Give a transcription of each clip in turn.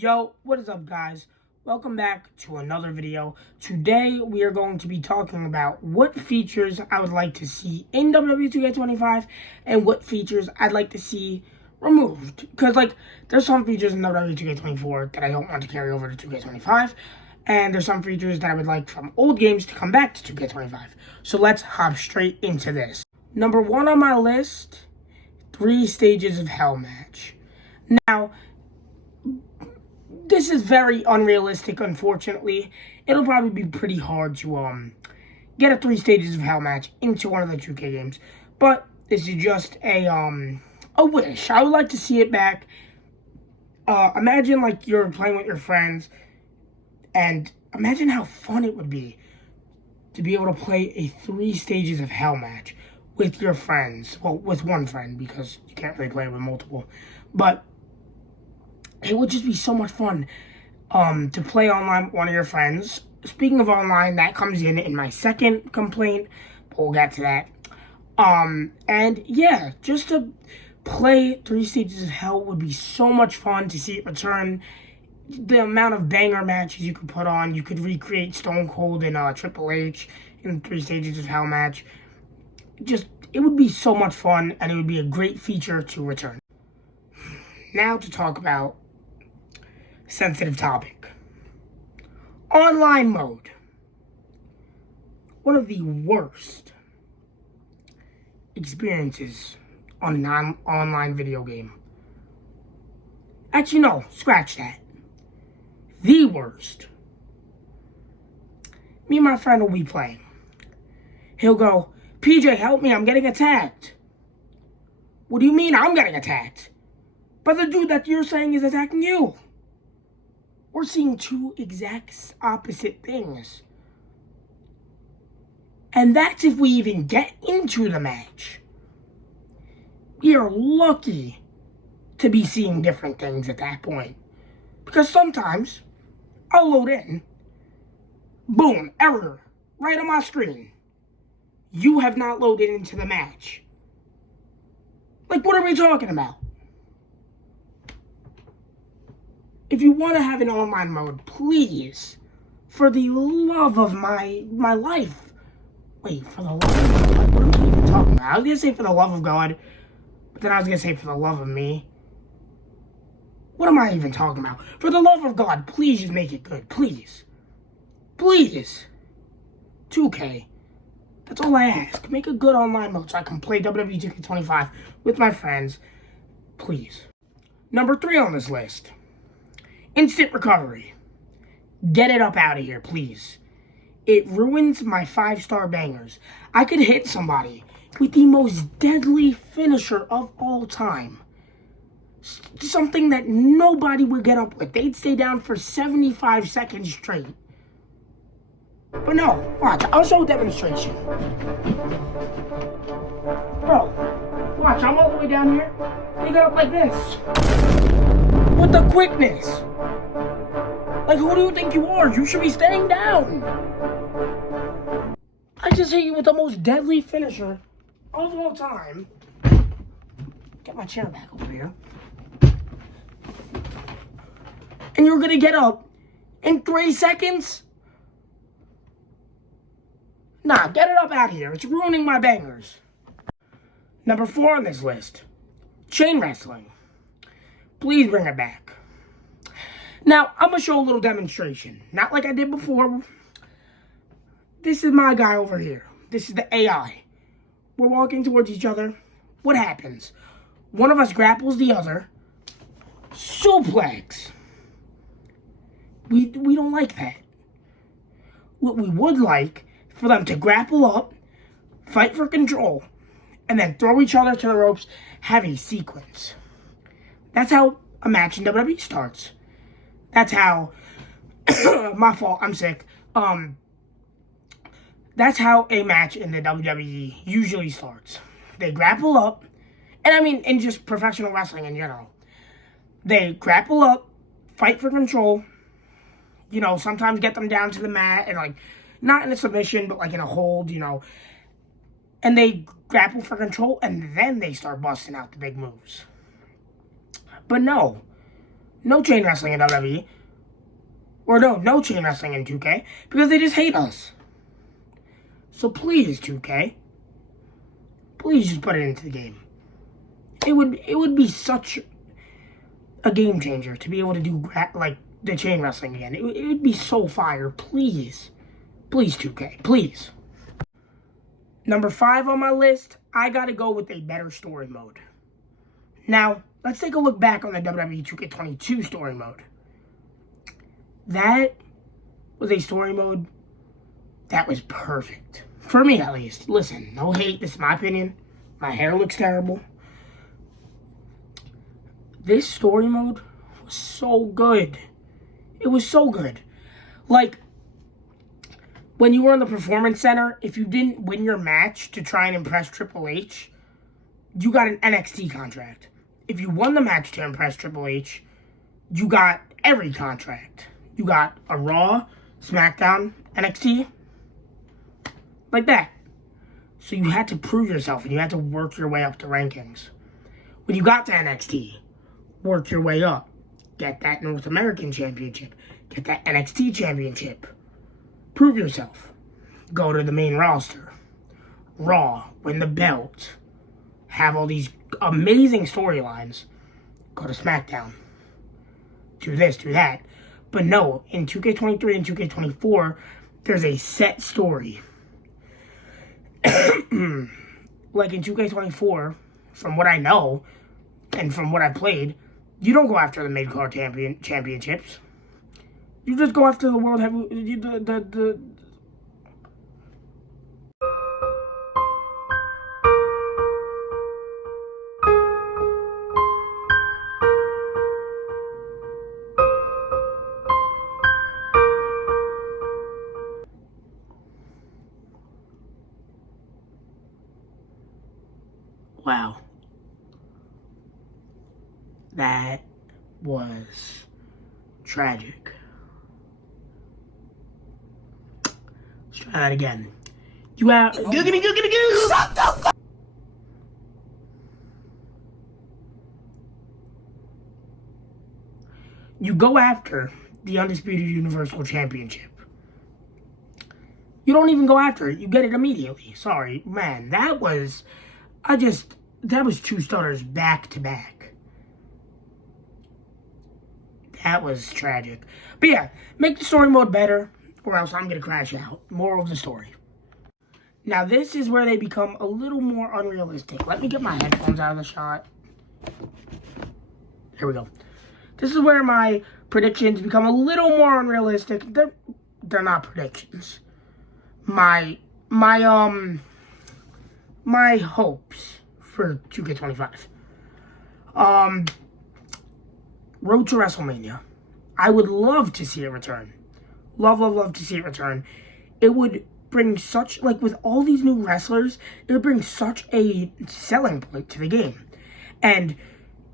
Yo, what is up, guys? Welcome back to another video. Today we are going to be talking about what features I would like to see in WWE 2K25 and what features I'd like to see removed. Because there's some features in WWE 2K24 that I don't want to carry over to 2K25, and there's some features that I would like from old games to come back to 2K25. So let's hop straight into this. Number one on my list, 3 Stages of Hell match. Now, this is very unrealistic, unfortunately. It'll probably be pretty hard to get a 3 Stages of Hell match into one of the 2K games. But this is just a wish. I would like to see it back. Imagine you're playing with your friends, and imagine how fun it would be to be able to play a 3 Stages of Hell match with your friends. Well, with one friend, because you can't really play with multiple. But it would just be so much fun to play online with one of your friends. Speaking of online, that comes in my second complaint, but we'll get to that. And yeah, just to play 3 Stages of Hell would be so much fun to see it return. The amount of banger matches you could put on, you could recreate Stone Cold and Triple H in the 3 Stages of Hell match. It would be so much fun, and it would be a great feature to return. Now to talk about sensitive topic. Online mode. One of the worst experiences on an online video game. Actually, no, scratch that. The worst. Me and my friend will be playing. He'll go, PJ, help me, I'm getting attacked. What do you mean I'm getting attacked? But the dude that you're saying is attacking you. We're seeing 2 exact opposite things. And that's if we even get into the match. We are lucky to be seeing different things at that point. Because sometimes I'll load in. Boom, error, right on my screen. You have not loaded into the match. What are we talking about? If you want to have an online mode, please, for the love of my life. Wait, for the love of God? What am I even talking about? I was going to say for the love of God, but then I was going to say for the love of me. What am I even talking about? For the love of God, please just make it good. Please. Please. 2K. That's all I ask. Make a good online mode so I can play WWE 2K25 with my friends. Please. Number 3 on this list. Instant recovery. Get it up out of here, please. It ruins my 5-star bangers. I could hit somebody with the most deadly finisher of all time. Something that nobody would get up with. They'd stay down for 75 seconds straight. But no, watch, I'll show a demonstration. Bro, watch, I'm all the way down here. They got up like this. With the quickness. Who do you think you are? You should be staying down. I just hit you with the most deadly finisher of all time. Get my chair back over here. And you're gonna get up in 3 seconds? Nah, get it up out of here. It's ruining my bangers. Number 4 on this list. Chain wrestling. Please bring it back. Now, I'm going to show a little demonstration. Not like I did before. This is my guy over here. This is the AI. We're walking towards each other. What happens? One of us grapples the other. Suplex. We don't like that. What we would like for them to grapple up, fight for control, and then throw each other to the ropes, have a sequence. That's how a match in WWE starts. That's how, my fault, I'm sick. That's how a match in the WWE usually starts. They grapple up, and I mean, in just professional wrestling in general. They grapple up, fight for control, sometimes get them down to the mat, and not in a submission, but in a hold, And they grapple for control, and then they start busting out the big moves. But no, No chain wrestling in WWE. Or no chain wrestling in 2K. Because they just hate us. So please, 2K. Please just put it into the game. It would be such a game changer to be able to do like the chain wrestling again. It would be so fire. Please. Please, 2K. Please. Number 5 on my list, I gotta go with a better story mode. Now, let's take a look back on the WWE 2K22 story mode. That was a story mode that was perfect. For me, at least. Listen, no hate. This is my opinion. My hair looks terrible. This story mode was so good. It was so good. Like, when you were in the Performance Center, if you didn't win your match to try and impress Triple H, you got an NXT contract. If you won the match to impress Triple H, you got every contract. You got a Raw, SmackDown, NXT, like that. So you had to prove yourself, and you had to work your way up the rankings. When you got to NXT, work your way up. Get that North American Championship. Get that NXT Championship. Prove yourself. Go to the main roster. Raw. Win the belt. Have all these amazing storylines. Go to SmackDown. Do this, do that. But no, in 2K23 and 2K24, there's a set story. Like in 2K24, from what I know, and from what I played, you don't go after the mid-card championships. You just go after the world heavy... Wow. That was tragic. Let's try that again. You have... Shut the fuck! You go after the Undisputed Universal Championship. You don't even go after it. You get it immediately. Sorry. Man, that was... That was 2 stutters back to back. That was tragic. But yeah, make the story mode better, or else I'm going to crash out. Moral of the story. Now, this is where they become a little more unrealistic. Let me get my headphones out of the shot. Here we go. This is where my predictions become a little more unrealistic. They're not predictions. My hopes for 2K25. Road to WrestleMania. I would love to see it return. Love to see it return. It would bring such, like with all these new wrestlers, it would bring such a selling point to the game. And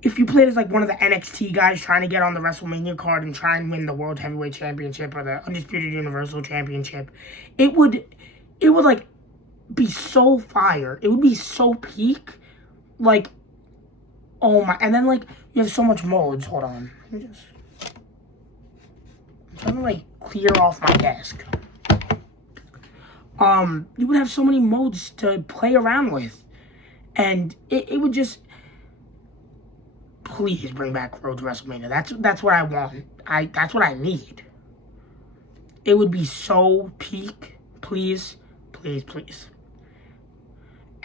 if you played as like one of the NXT guys trying to get on the WrestleMania card and try and win the World Heavyweight Championship or the Undisputed Universal Championship, it would like be so fire. It would be so peak. Like, oh my, and then like, you have so much modes. Hold on. Let me just, I'm trying to like clear off my desk. You would have so many modes to play around with. And it would just, please bring back Road to WrestleMania. That's what I want. That's what I need. It would be so peak. Please.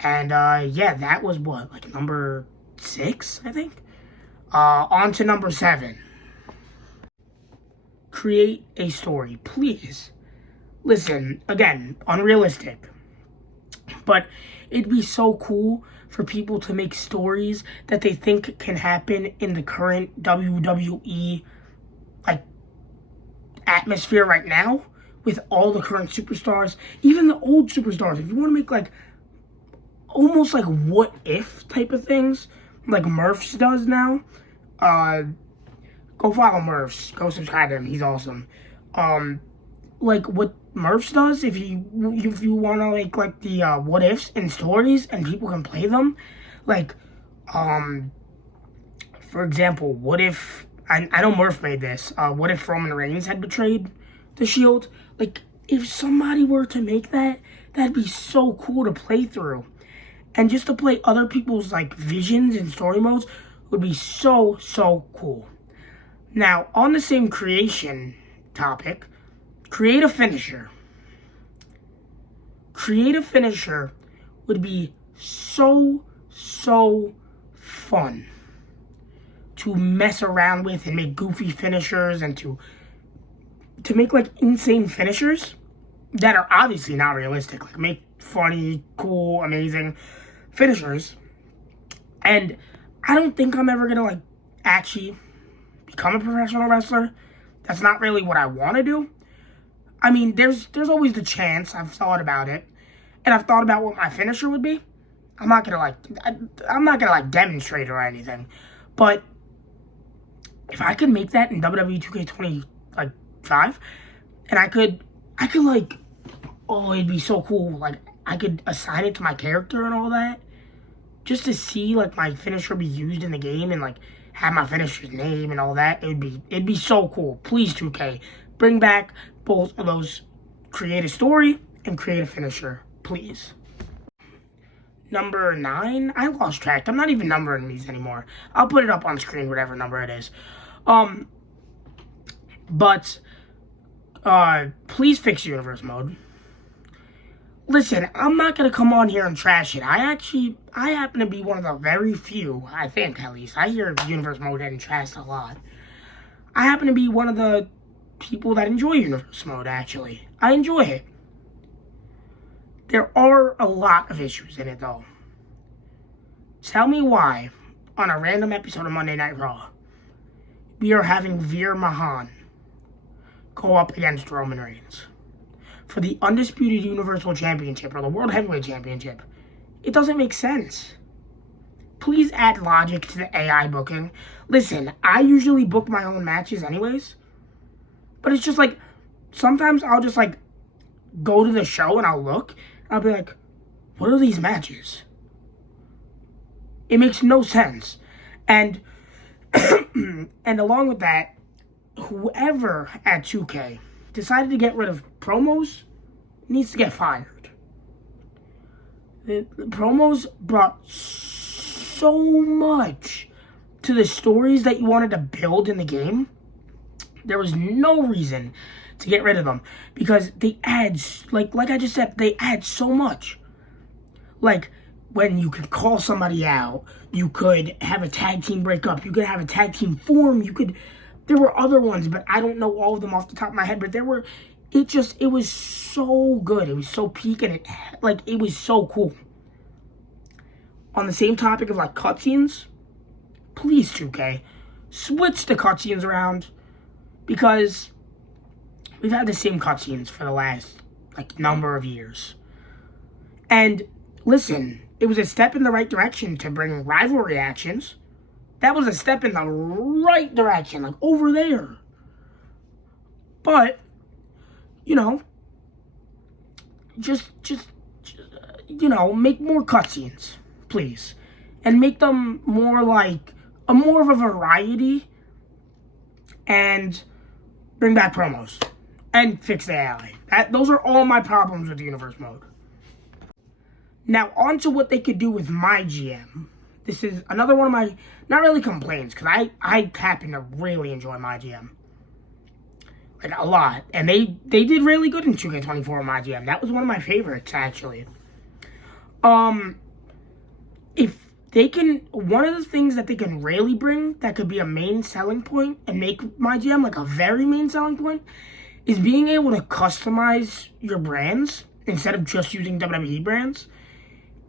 And, yeah, that was what, like number 6, I think? On to number 7. Create a story, please. Listen, again, unrealistic. But it'd be so cool for people to make stories that they think can happen in the current WWE, like, atmosphere right now. With all the current superstars, even the old superstars. If you want to make, like, almost like what if type of things, like Murphs does now, go follow Murphs. Go subscribe to him. He's awesome. Like what Murphs does, if you want to make like the what ifs and stories and people can play them, like, for example, what if, I know Murph made this. What if Roman Reigns had betrayed the Shield? Like, if somebody were to make that, that'd be so cool to play through. And just to play other people's, like, visions and story modes would be so, so cool. Now, on the same creation topic, create a finisher. Create a finisher would be so, so fun to mess around with and make goofy finishers and to make like insane finishers that are obviously not realistic. Like make funny, cool, amazing finishers. And I don't think I'm ever gonna like actually become a professional wrestler. That's not really what I want to do. I mean, there's always the chance. I've thought about it, and I've thought about what my finisher would be. I'm not gonna demonstrate or anything, but if I could make that in WWE 2K25, and I could like, oh, it'd be so cool. Like I could assign it to my character and all that, just to see like my finisher be used in the game and like have my finisher's name and all that. It'd be so cool. Please 2K, bring back both of those. Create a story and create a finisher, please. Number 9, I lost track. I'm not even numbering these anymore. I'll put it up on screen, whatever number it is. But please fix universe mode. Listen, I'm not gonna come on here and trash it. I happen to be one of the very few, I think at least, I hear universe mode getting trashed a lot. I happen to be one of the people that enjoy universe mode, actually. I enjoy it. There are a lot of issues in it, though. Tell me why, on a random episode of Monday Night Raw, we are having Veer Mahan go up against Roman Reigns for the Undisputed Universal Championship or the World Heavyweight Championship. It doesn't make sense. Please add logic to the AI booking. Listen, I usually book my own matches anyways, but it's just like, sometimes I'll just like go to the show and I'll look, and I'll be like, what are these matches? It makes no sense. And and along with that, whoever at 2K decided to get rid of promos needs to get fired. The promos brought so much to the stories that you wanted to build in the game. There was no reason to get rid of them because they add, like I just said, they add so much. Like when you could call somebody out, you could have a tag team breakup, you could have a tag team form, there were other ones, but I don't know all of them off the top of my head, but it was so good. It was so peak, and it was so cool. On the same topic of like cutscenes, please 2K, switch the cutscenes around, because we've had the same cutscenes for the last like number of years. And listen, it was a step in the right direction to bring rivalry actions. That was a step in the right direction, like over there. But, you know, just make more cutscenes, please. And make them more of a variety, and bring back promos. And fix the AI. Those are all my problems with the universe mode. Now, on to what they could do with my GM. This is another one of my, not really complaints, because I happen to really enjoy my GM. Like, a lot. And they did really good in 2K24 with my GM. That was one of my favorites, actually. If they can, one of the things that they can really bring that could be a main selling point and make my GM like a very main selling point is being able to customize your brands instead of just using WWE brands.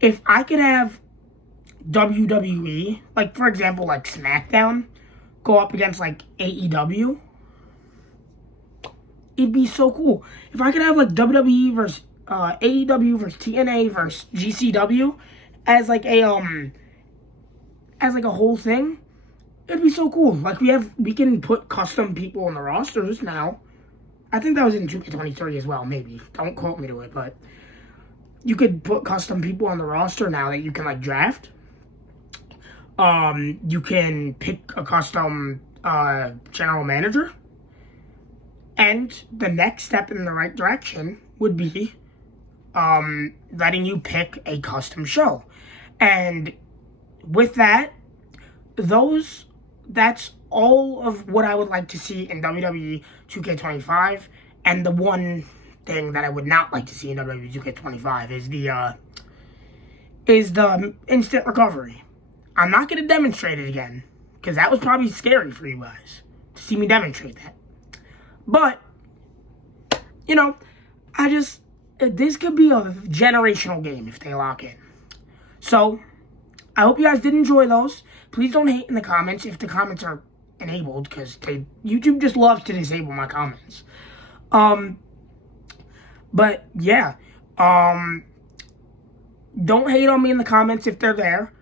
If I could have WWE, like for example, like SmackDown, go up against like AEW, it'd be so cool. If I could have like WWE versus AEW versus TNA versus GCW as like a whole thing, it'd be so cool. Like we can put custom people on the rosters now. I think that was in 2K23 as well, maybe. Don't quote me to it, but you could put custom people on the roster now that you can like draft. You can pick a custom general manager. And the next step in the right direction would be letting you pick a custom show. And with that, that's all of what I would like to see in WWE 2K25. And the one thing that I would not like to see in WWE 2K25 is the instant recovery. I'm not going to demonstrate it again, because that was probably scary for you guys to see me demonstrate that. But, you know, this could be a generational game if they lock in. So, I hope you guys did enjoy those. Please don't hate in the comments if the comments are enabled, because YouTube just loves to disable my comments. But, yeah. Don't hate on me in the comments if they're there,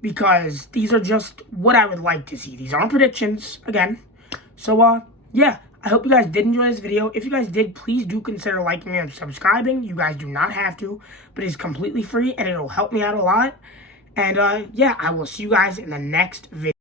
because these are just what I would like to see. These aren't predictions, again. So, yeah. I hope you guys did enjoy this video. If you guys did, please do consider liking and subscribing. You guys do not have to, but it's completely free, and it'll help me out a lot. And, yeah, I will see you guys in the next video.